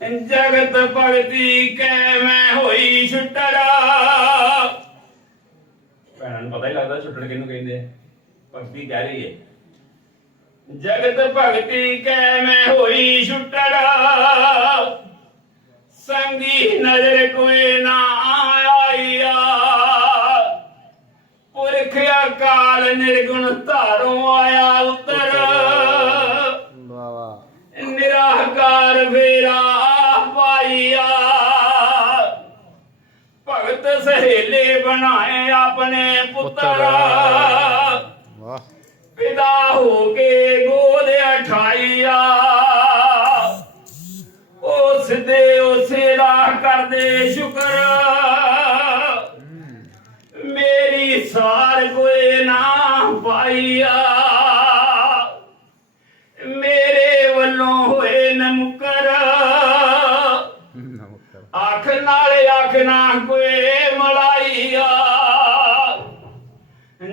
ਜਗਤ ਭਗਤੀ ਕੈ ਮੈਂ ਹੋਈ ਛੁੱਟੜਾ? ਭੈਣਾਂ ਨੂੰ ਪਤਾ ਹੀ ਲੱਗਦਾ ਛੁੱਟਣ ਕਿਹਨੂੰ ਕਹਿੰਦੇ ਆ। ਭਗਤੀ ਕਹਿ ਰਹੀ ਹੈ। ਜਗਤ ਭਗਤੀ ਕੈ ਮੈਂ ਹੋਈ ਛੁੱਟੜਾ? ਸੰਗੀ ਨਜ਼ਰ ਕੋਈ ਨਾ ਆਈਆ ਪੁਰਖ ਅਕਾਲ ਨਿਰਗੁਣ ਧਾਰੋਂ ਆਇਆ ਉਤਰ ਬਣਾਏ ਆਪਣੇ ਪੁੱਤਰ। ਵਾਹ। ਪਿਤਾ ਹੋ ਕੇ ਗੋਦ ਉਠਾਈਆ ਉਸ ਦੇ ਉਸੇ ਦਾ ਕਰਦੇ ਸ਼ੁਕਰ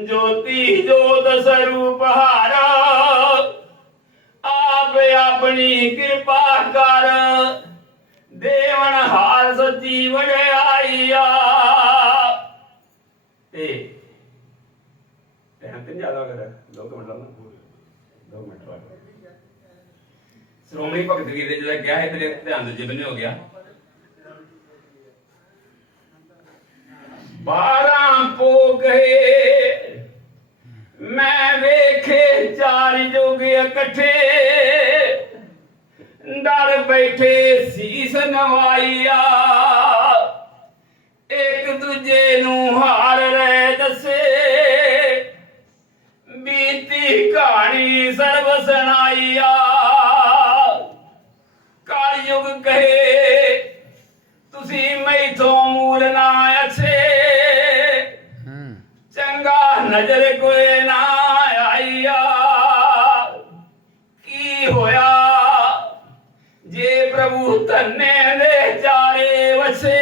ਜੋਤੀ ਜੋਤ ਸਰੂਪ ਹਾਰਾ। ਆਪ ਆਪਣੀ ਕਿਰਪਾ ਕਰ। ਦੇਵਨ ਹਾਰ ਸੱਚੀ ਵਡਿਆਈਆ ਤੇ ਟਾਈਮ ਤੇ ਜ਼ਿਆਦਾ ਹੋ ਗਿਆ 2 ਮਿੰਟ ਲਾਉਣਾ? 2 ਮਿੰਟ ਲਾ ਸ਼੍ਰੋਮਣੀ ਭਗਤ ਵੀਰ ਦੇ ਜਿਹੜਾ ਗਿਆ ਹੈ ਤੇਰੇ ਧਿਆਨ ਦੇ ਜਿਬਨੇ ਹੋ ਗਿਆ। ਬਾਰਾਂ ਪੋ ਗਏ ਮੈਂ ਵੇਖੇ ਚਾਰ ਜੋਗ ਇਕੱਠੇ। ਡਰ ਬੈਠੇ ਸੀਸ ਨਵਾਈਆ ਇੱਕ ਦੂਜੇ ਨੂੰ ਹਾਰ ਰਹਿ ਦੱਸੇ। ਬੀਤੀ ਕਹਾਣੀ ਸਰਬ ਸੁਣਾਈਆ ਕਲਯੁਗ ਕਹੇ, ਤੁਸੀਂ ਮੈਥੋਂ ਮੂਲ ਨਾ ਨਜ਼ਰ ਕੋਈ ਨਾ ਆਈਆ। ਕੀ ਹੋਇਆ? ਜੇ ਪ੍ਰਭੂ ਧੰਨੇ ਦੇ ਚਾਰੇ ਵਸੇ,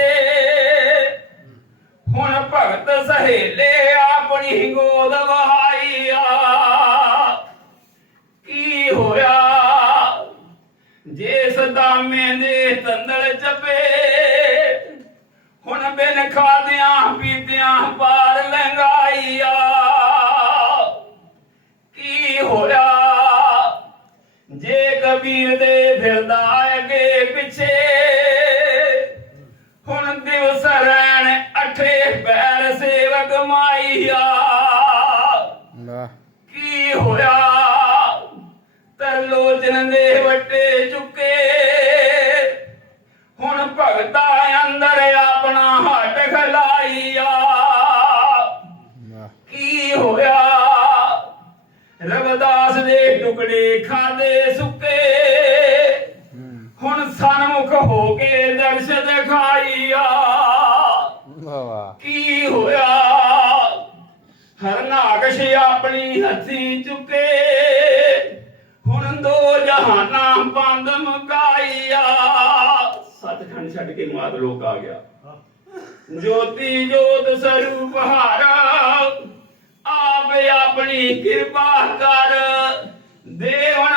ਹੁਣ ਭਗਤ ਸਹੇਲੇ ਆਪਣੀ ਗੋਦ ਵਹਾਈਆ। ਕੀ ਹੋਇਆ? ਜੇ ਸਦਾਮੇ ਦੇ ਤੰਦਲ ਚਪੇ ਹੁਣ ਬਿਨ ਖਾਦਿਆਂ ਪੀਤਿਆਂ ਪਾਰ ਲੰਗਾਈਆ ਪਿੱਛੇ। ਹੁਣ ਦਿਵਸ ਰਹਿਣ ਅਠੇ ਪੈਰ ਸੇਵਕ ਮਾਈਆ। ਕੀ ਹੋਇਆ? ਤਰਲੋਚਨ ਦੇ ਵੱਟੇ ਚੁੱਕੇ। ਹੁਣ ਭਗਤਾ ਅੰਦਰ ਆਪਣਾ ਹੱਟ ਖਲਾਈਆ। ਕੀ ਹੋਇਆ? ਰਵਦਾਸ ਦੇ ਟੁਕੜੇ ਖਾਦੇ ਹੁਣ ਸਨਮੁਖ ਹੋ ਕੇ ਦਰਸ਼ ਦਿਖਾਈਆ। ਕੀ ਹੋਇਆ? ਹਰਨਾਕਸ਼ ਆਪਣੀ ਹੱਥੀ ਚੁੱਕੇ। ਹੁਣ ਦੋ ਜਹਾਨਾਂ ਬੰਦ ਮੁਕਾਈਆ। ਸੱਚਖੰਡ ਛੱਡ ਕੇ ਮਾਤ ਲੋਕ ਆ ਗਿਆ। ਜੋਤੀ ਜੋਤ ਸਰੂਪ ਹਾਰਾ ਆਪ ਆਪਣੀ ਕਿਰਪਾ ਕਰ। ਹਾਰ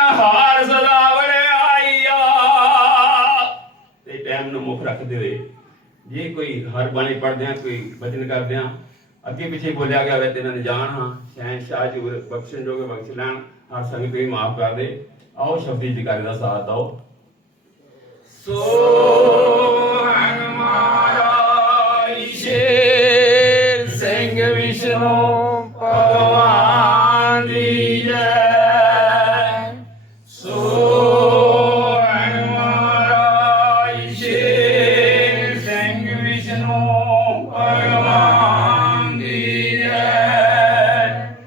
ਰੱਖਦੇ ਹੋਏ, ਜੇ ਕੋਈ ਹਰ ਬਾਣੀ ਪੜਦਿਆਂ ਕੋਈ ਬਚਨ ਕਰਦਿਆਂ ਅੱਗੇ ਪਿੱਛੇ ਬੋਲਿਆ ਗਿਆ ਹੋਵੇ ਤੇ ਇਹਨਾਂ ਨੇ ਜਾਣ ਹਾਂ ਸ਼ਹਿਨ ਸ਼ਾਹ, ਜੂਰ, ਬਖਸ਼ਣ, ਜੋਗੇ, ਬਖਸ਼ ਲੈਣ, ਹਰ ਸੰਗਤ ਵੀ ਮਾਫ ਕਰ ਦੇ। ਆਓ ਸ਼ਬਦੀ ਜਕਾਰੇ ਦਾ ਸਾਥ ਦਿਓ। ਸੋ ਹਨਮਾਰਾ ਸ਼ੇਰ ਸਿੰਘ ਵਿਸ਼ਨੂੰ